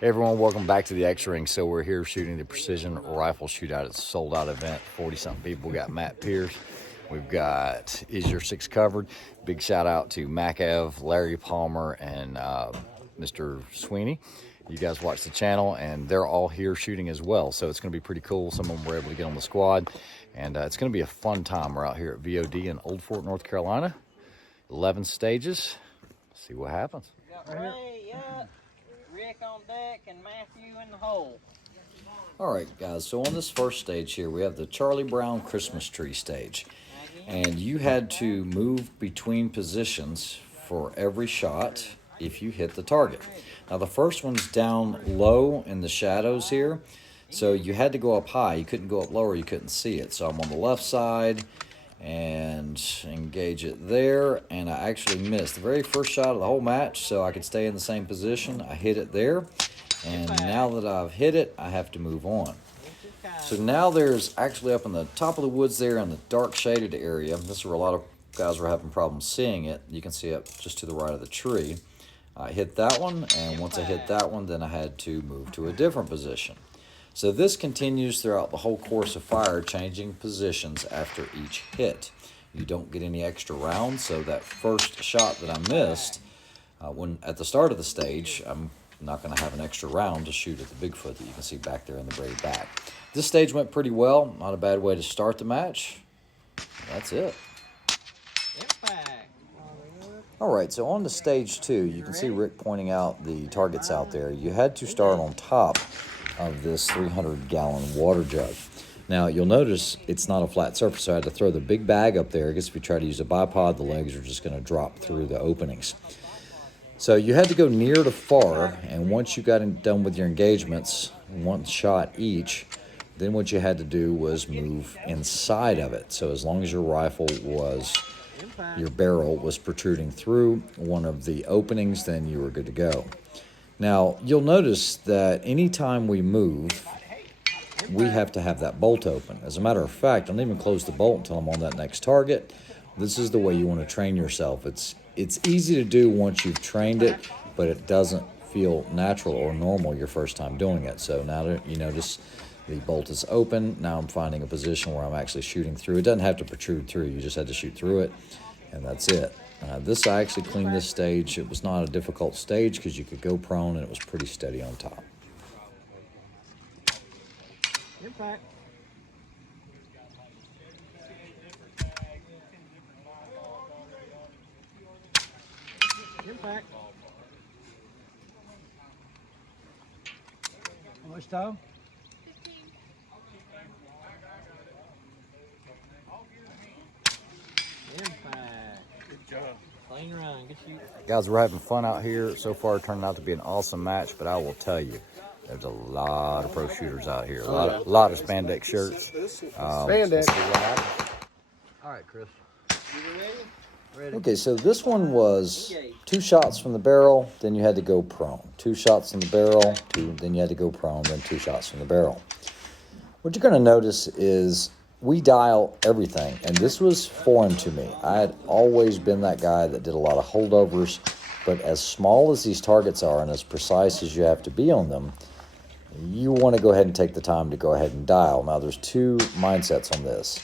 Hey everyone, welcome back to the X-Ring. So we're here shooting the Precision Rifle Shootout. It's a sold-out event, 40-something people. We got Matt Pierce. We've got Is Your Six Covered? Big shout out to Mac Ev, Larry Palmer, and Mr. Sweeney. You guys watch the channel, and they're all here shooting as well. So it's going to be pretty cool. Some of them were able to get on the squad, and it's going to be a fun time. We're out here at VOD in Old Fort, North Carolina. 11 stages. See what happens. We got Ray up, Rick on deck, and Matthew in the hole. All right, guys, so on this first stage here, we have the Charlie Brown Christmas tree stage. And you had to move between positions for every shot if you hit the target. Now, the first one's down low in the shadows here, so you had to go up high. You couldn't go up lower, you couldn't see it. So I'm on the left side and engage it there, and I actually missed the very first shot of the whole match, so I could stay in the same position. I hit it there, and now that I've hit it, I have to move on. So now there's actually up in the top of the woods there in the dark shaded area. This is where a lot of guys were having problems seeing it. You can see it just to the right of the tree. I hit that one, and once I hit that one, then I had to move to a different position. So this continues throughout the whole course of fire, changing positions after each hit. You don't get any extra rounds, so that first shot that I missed, when at the start of the stage, I'm not going to have an extra round to shoot at the Bigfoot that you can see back there in the very back. This stage went pretty well. Not a bad way to start the match. That's it. All right, so on to stage 2, you can see Rick pointing out the targets out there. You had to start on top of this 300-gallon water jug. Now, you'll notice it's not a flat surface, so I had to throw the big bag up there. I guess if you try to use a bipod, the legs are just going to drop through the openings. So you had to go near to far, and once you got done with your engagements, one shot each, then what you had to do was move inside of it. So as long as your rifle was, your barrel was protruding through one of the openings, then you were good to go. Now, you'll notice that anytime we move, we have to have that bolt open. As a matter of fact, I don't even close the bolt until I'm on that next target. This is the way you want to train yourself. It's easy to do once you've trained it, but it doesn't feel natural or normal your first time doing it. So now that you notice the bolt is open, now I'm finding a position where I'm actually shooting through. It doesn't have to protrude through. You just had to shoot through it, and that's it. I actually cleaned this stage. It was not a difficult stage because you could go prone, and it was pretty steady on top. Impact. Impact. How much time? 15. Impact. Good job. Clean run. Good shoot. Guys, we're having fun out here. So far, it turned out to be an awesome match, but I will tell you, there's a lot of pro shooters out here. A lot of spandex shirts. Spandex. All right, Chris. You ready? Ready. Okay, so this one was 2 shots from the barrel, then you had to go prone. 2 shots from the barrel, then you had to go prone, then 2 shots from the barrel. What you're going to notice is we dial everything, and this was foreign to me. I had always been that guy that did a lot of holdovers, but as small as these targets are and as precise as you have to be on them, you want to go ahead and take the time to go ahead and dial. Now, there's 2 mindsets on this.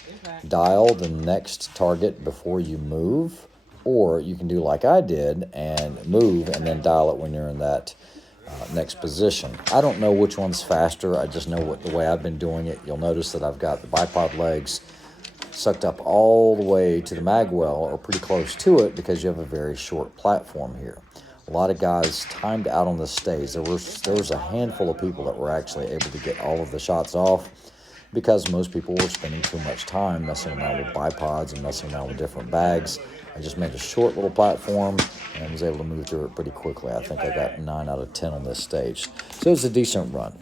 Dial the next target before you move, or you can do like I did and move and then dial it when you're in that next position. I don't know which one's faster. I just know the way I've been doing it. You'll notice that I've got the bipod legs sucked up all the way to the mag well, or pretty close to it, because you have a very short platform here. A lot of guys timed out on this stage. There was a handful of people that were actually able to get all of the shots off, because most people were spending too much time messing around with bipods and messing around with different bags. I just made a short little platform and was able to move through it pretty quickly. I think I got 9 out of 10 on this stage. So it was a decent run.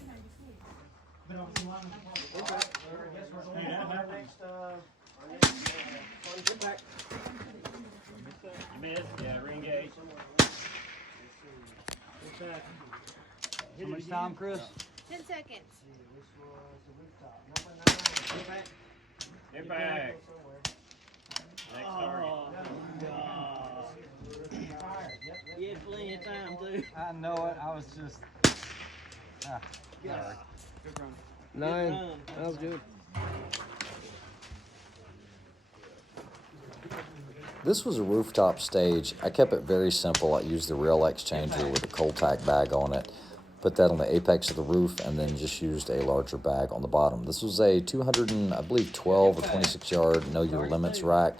How much time, Chris? 10 seconds. Impact. Next target. You had plenty of time, too. I know it. I was just Yes. Good run. 9. Good run. That was good. This was a rooftop stage. I kept it very simple. I used the rail exchanger with a cold tack bag on it. Put that on the apex of the roof and then just used a larger bag on the bottom. This was a 200 and I believe 12 or 26 yard know your limits rack.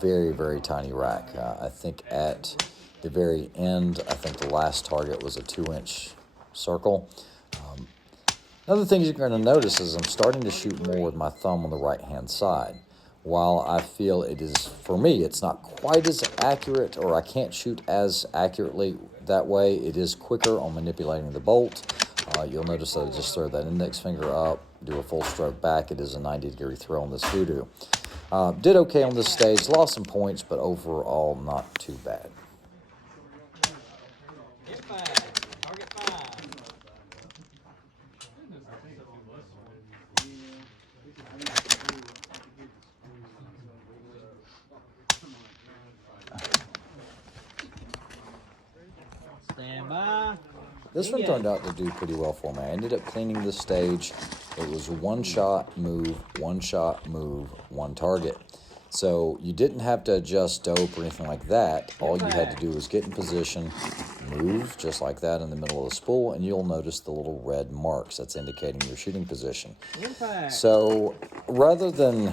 Very, very tiny rack. I think at the very end, I think the last target was a 2-inch circle. Another thing you're going to notice is I'm starting to shoot more with my thumb on the right-hand side. While I feel it is, for me, it's not quite as accurate, or I can't shoot as accurately that way, it is quicker on manipulating the bolt. You'll notice that I just throw that index finger up, do a full stroke back. It is a 90-degree throw on this voodoo. Did okay on this stage, lost some points, but overall not too bad. Hit 5. Target 5. Stand by. This one turned out to do pretty well for me. I ended up cleaning the stage. It was one shot, move, one shot, move, one target. So you didn't have to adjust dope or anything like that. All you had to do was get in position, move just like that in the middle of the spool, and you'll notice the little red marks. That's indicating your shooting position. Impact. So rather than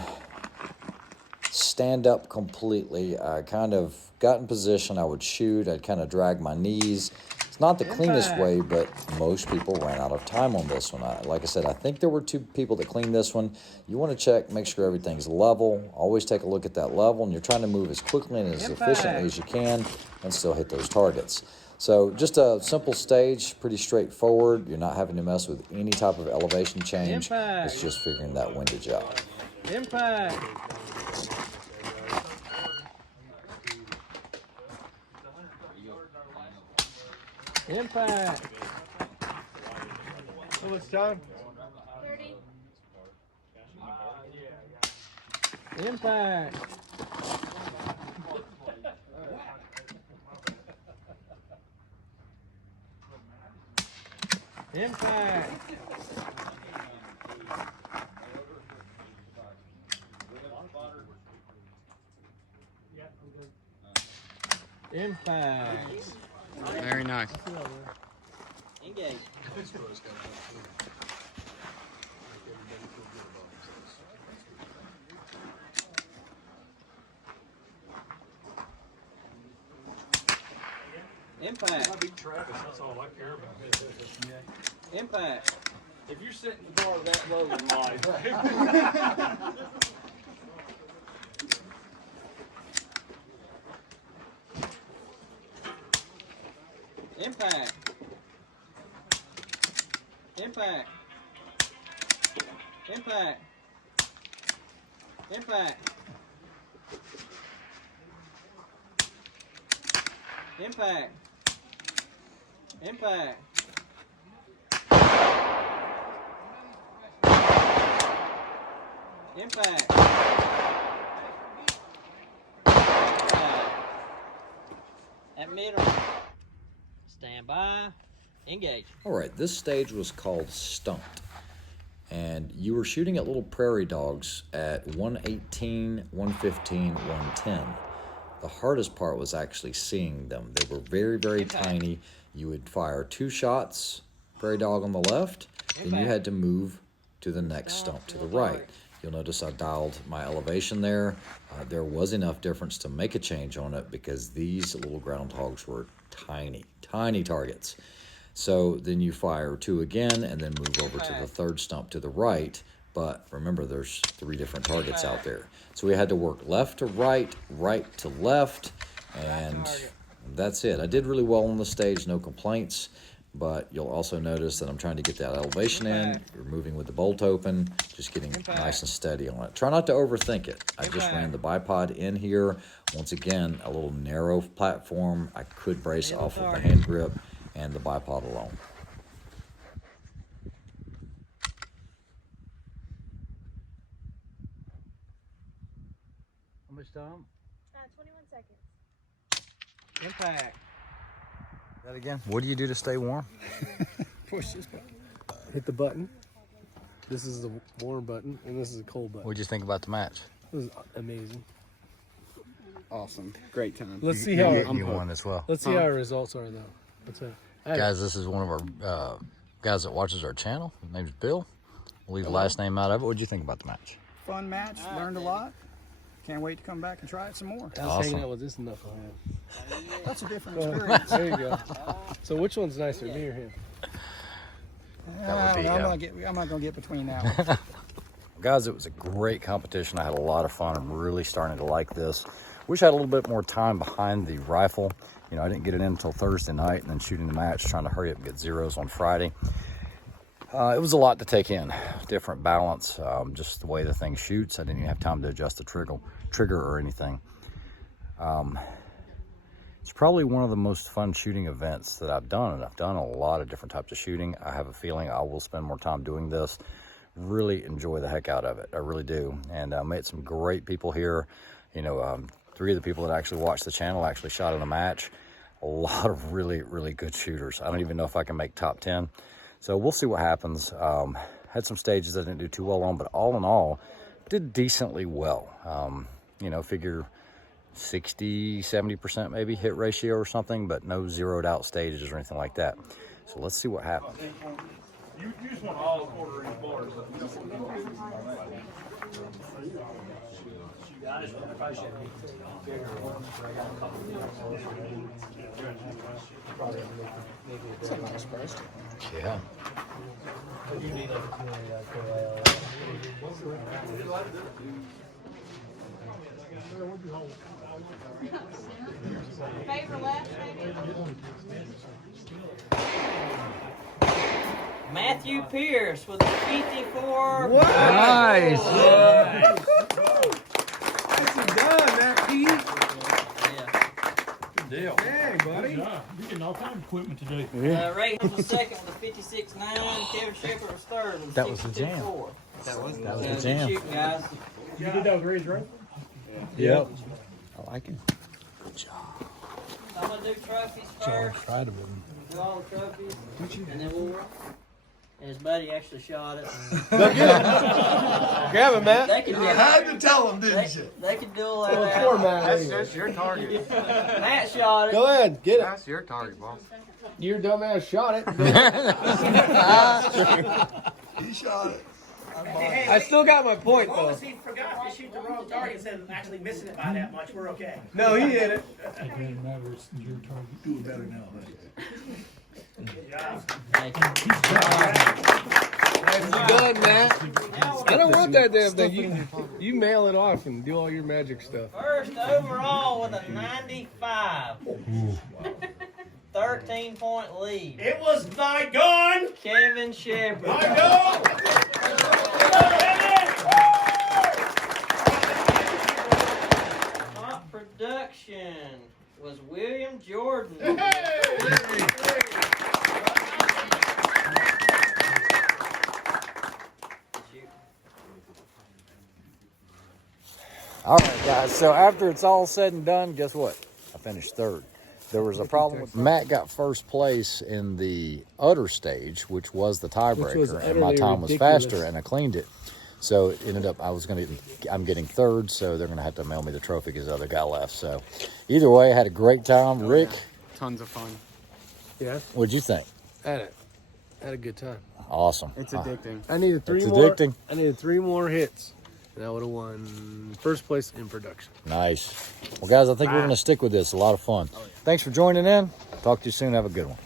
stand up completely, I kind of got in position. I would shoot. I'd kind of drag my knees. It's not the cleanest way, but most people ran out of time on this one. Like I said, I think there were 2 people that cleaned this one. You want to check, make sure everything's level. Always take a look at that level, and you're trying to move as quickly and as efficiently as you can and still hit those targets. So just a simple stage, pretty straightforward. You're not having to mess with any type of elevation change. It's just figuring that windage out. Impact. Impact. How much time? 30. Impact. Impact. Impact. Very nice. Engage. Impact. I beat Travis, that's all I care about. Impact. If you're setting the bar that low in life. Impact. Impact. Impact. Impact. Impact. Impact. Impact. At middle. Stand by. Engage. All right, this stage was called Stumped. And you were shooting at little prairie dogs at 118, 115, 110. The hardest part was actually seeing them. They were very, very tiny. You would fire 2 shots, prairie dog on the left, then you had to move to the next stump to the right. You'll notice I dialed my elevation there. There was enough difference to make a change on it because these little groundhogs were tiny, tiny targets. So then you fire 2 again and then move over to the third stump to the right. But remember, there's 3 different targets out there. So we had to work left to right, right to left, and that's it. I did really well on the stage, no complaints. But you'll also notice that I'm trying to get that elevation in. You're moving with the bolt open, just getting nice and steady on it. Try not to overthink it. I just ran the bipod in here. Once again, a little narrow platform. I could brace off of the hand grip and the bipod alone. How much time? 21 seconds. Impact. That again? What do you do to stay warm? Push this button. hit the button. This is the warm button, and this is a cold button. What'd you think about the match? It was amazing. Awesome. Great time. Let's see how You won as well. let's see how our results are though. What's that? Hey, Guys, this is one of our guys that watches our channel. His name's Bill. We'll leave the last name out of it. What'd you think about the match? Fun match. Learned a lot. Can't wait to come back and try it some more. I was Awesome. hanging out with this knucklehead. That's a different experience. There you go. So which one's nicer, me or him? That would be I'm not gonna get between that one. Guys, it was a great competition. I had a lot of fun. I'm really starting to like this. Wish I had a little bit more time behind the rifle. You know, I didn't get it in until Thursday night and then shooting the match, trying to hurry up and get zeros on Friday. It was a lot to take in. Different balance, just the way the thing shoots. I didn't even have time to adjust the trigger or anything. It's probably one of the most fun shooting events that I've done, and I've done a lot of different types of shooting. I have a feeling I will spend more time doing this. Really enjoy the heck out of it. I really do. And I met some great people here. You know, 3 of the people that actually watched the channel actually shot in a match. A lot of really, really good shooters. I don't even know if I can make top 10. So we'll see what happens. Had some stages I didn't do too well on, but all in all, did decently well. You know, figure 60, 70% maybe hit ratio or something, but no zeroed out stages or anything like that. So let's see what happens. You just want all quarter-inch bars. Yeah. Favor left, maybe? Matthew Pierce with a 54. Nice. Nicely done, Matt P. Yeah. Deal. Hey, buddy. You're getting all kinds of equipment today. Ray Hunt was second with a 56.9. Kevin Shepard was third with a That was the jam. 62.4. That was Good the jam. shooting, guys. You did that with Ray's right? Yep. I like it. I'm gonna do trophies first. Tried of them. Do all the trophies, and then we'll. And his buddy actually shot it. Grab it, Matt. They can do. had to tell him, didn't you? They can do all that. Poor Matt. That's your target. Matt shot it. Go ahead, get it. That's your target, boss. Your dumbass shot it. He shot it. I still got my point, As long though. as he forgot to shoot the wrong target instead of actually missing it by that much, we're okay. No, he hit it. Good job. Thank you. Nicely done, Matt. I don't want that damn thing. You mail it off and do all your magic stuff. First overall with a 95. 13-point lead. It was my gun! Kevin Shepard. I know! Top production was William Jordan. All right, guys. So after it's all said and done, guess what? I finished third. There was a problem with Matt got first place in the utter stage, which was the tiebreaker, and my utterly time was ridiculous. faster, and I cleaned it. So it ended up I'm getting third, so they're gonna have to mail me the trophy because the other guy left. So either way, I had a great time. Rick, Tons of fun. Yeah, what'd you think? had a good time. Awesome. It's addicting. I needed It's 3 more. addicting. I needed 3 more hits, and I would have won first place in production. Nice. Well, guys, I think we're gonna stick with this. A lot of fun. Thanks for joining in. Talk to you soon. Have a good one.